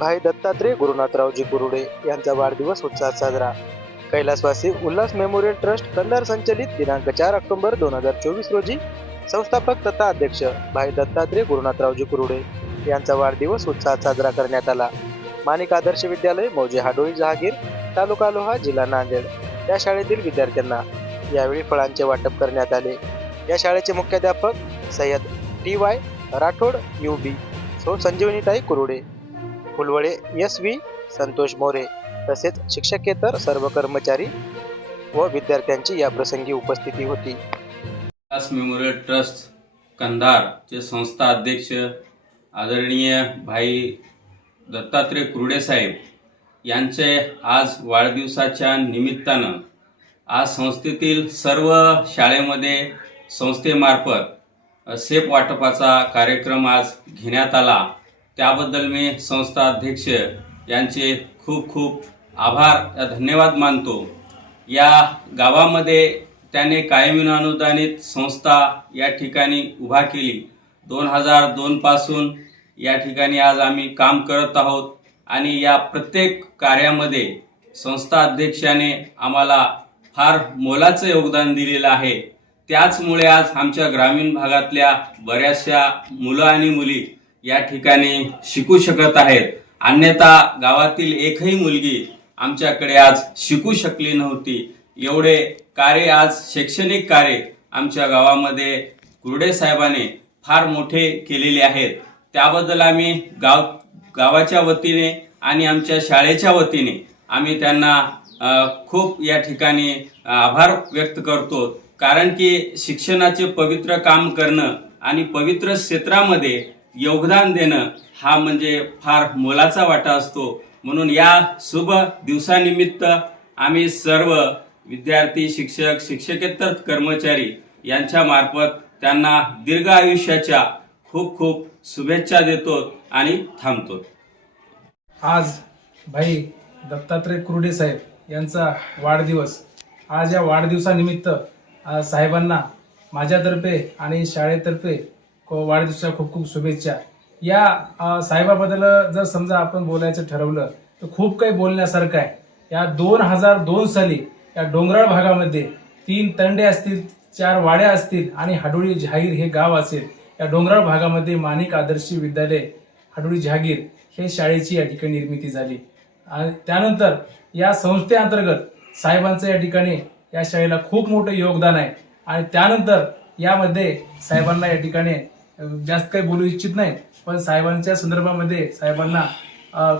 भाई दत्तात्रय गुरुनाथरावजी कुरुडे यांचा वाढदिवस उत्साहात साजरा. कैलासवासी उल्हास मेमोरियल ट्रस्ट कंधार संचलित दिनांक चार ऑक्टोबर दोन हजार चोवीस रोजी संस्थापक तथा अध्यक्ष भाई दत्तात्रय गुरुनाथरावजी कुरुडे यांचा वाढदिवस उत्साहात साजरा करण्यात आला. माणिक आदर्श विद्यालय मौजे हाडोळी जहागीर तालुका लोहा जिल्हा नांदेड. या शाळेतील विद्यार्थ्यांना यावेळी फळांचे वाटप करण्यात आले. या शाळेचे मुख्याध्यापक Syed T Y Rathod U B. So संजीवनीताई कुरुडे फुलवळे एस व्ही संतोष मोरे तसेच शिक्षकेतर सर्व कर्मचारी व विद्यार्थ्यांची या प्रसंगी उपस्थिती होती. विकास मेमोरियल ट्रस्ट कंधारचे संस्था अध्यक्ष आदरणीय भाई दत्तात्रय कुर्डे साहेब यांचे आज वाढदिवसाच्या निमित्तानं आज संस्थेतील सर्व शाळेमध्ये संस्थेमार्फत सेफ वाटपाचा कार्यक्रम आज घेण्यात आला. त्याबद्दल मी संस्था अध्यक्ष यांचे खूप खूप आभार धन्यवाद मानतो. या गावामध्ये त्याने कायमी अनुदानित संस्था या ठिकाणी उभा केली. दोन हजार दोनपासून या ठिकाणी आज आम्ही काम करत आहोत आणि या प्रत्येक कार्यामध्ये संस्था अध्यक्षाने आम्हाला फार मोलाचं योगदान दिलेलं आहे. त्याचमुळे आज आमच्या ग्रामीण भागातल्या बऱ्याचशा मुलं आणि मुली या ठिकाणी शिकू शकत आहेत. अन्यथा गावातील एकही मुलगी आमच्याकडे आज शिकू शकली नव्हती. एवढे कार्य आज शैक्षणिक कार्य आमच्या गावामध्ये कुर्डे साहेबाने फार मोठे केलेले आहेत. त्याबद्दल आम्ही गाव गावाच्या वतीने आणि आमच्या शाळेच्या वतीने आम्ही त्यांना खूप या ठिकाणी आभार व्यक्त करतो. कारण की शिक्षणाचे पवित्र काम करणं आणि पवित्र क्षेत्रामध्ये योगदान देणं हा म्हणजे फार मोलाचा वाटा असतो. म्हणून या शुभ दिवसानिमित्त आम्ही सर्व विद्यार्थी शिक्षक शिक्षकेतर कर्मचारी यांच्या मार्फत त्यांना दीर्घ आयुष्याच्या खूप खूप शुभेच्छा देतो आणि थांबतो. आज भाई दत्तात्रय कुर्डे साहेब यांचा वाढदिवस. आज या वाढदिवसानिमित्त साहेबांना माझ्यातर्फे आणि शाळेतर्फे वाढदिवसाच्या खूप खूप शुभेच्छा. या साहेबाबद्दल जर समजा आपण बोलायचं ठरवलं तर खूप काही बोलण्यासारखं आहे. या दोन हजार दोन साली या डोंगराळ भागामध्ये तीन तंडे असतील चार वाड्या असतील आणि हाडोळी जहागीर हे गाव असेल या डोंगराळ भागामध्ये माणिक आदर्श विद्यालय हाडोळी जहागीर हे शाळेची या ठिकाणी निर्मिती झाली. आणि त्यानंतर या संस्थेअंतर्गत साहेबांचं या ठिकाणी या शाळेला खूप मोठं योगदान आहे. आणि त्यानंतर यामध्ये साहेबांना या ठिकाणी जास्त काही बोलू इच्छित नाही पण साहेबांच्या संदर्भामध्ये साहेबांना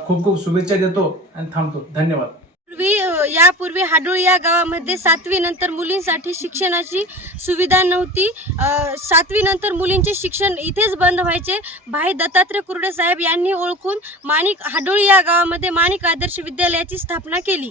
खूप खूप शुभेच्छा देतो आणि थांबतो. धन्यवाद. पूर्वी यापूर्वी हाडोळी या गावामध्ये सातवी नंतर मुलींसाठी शिक्षणाची सुविधा नव्हती. सातवी नंतर मुलींचे शिक्षण इथेच बंद व्हायचे. भाई दत्तात्रय कुर्डे साहेब यांनी ओळखून माणिक हाडोळी या गावामध्ये माणिक आदर्श विद्यालयाची स्थापना केली.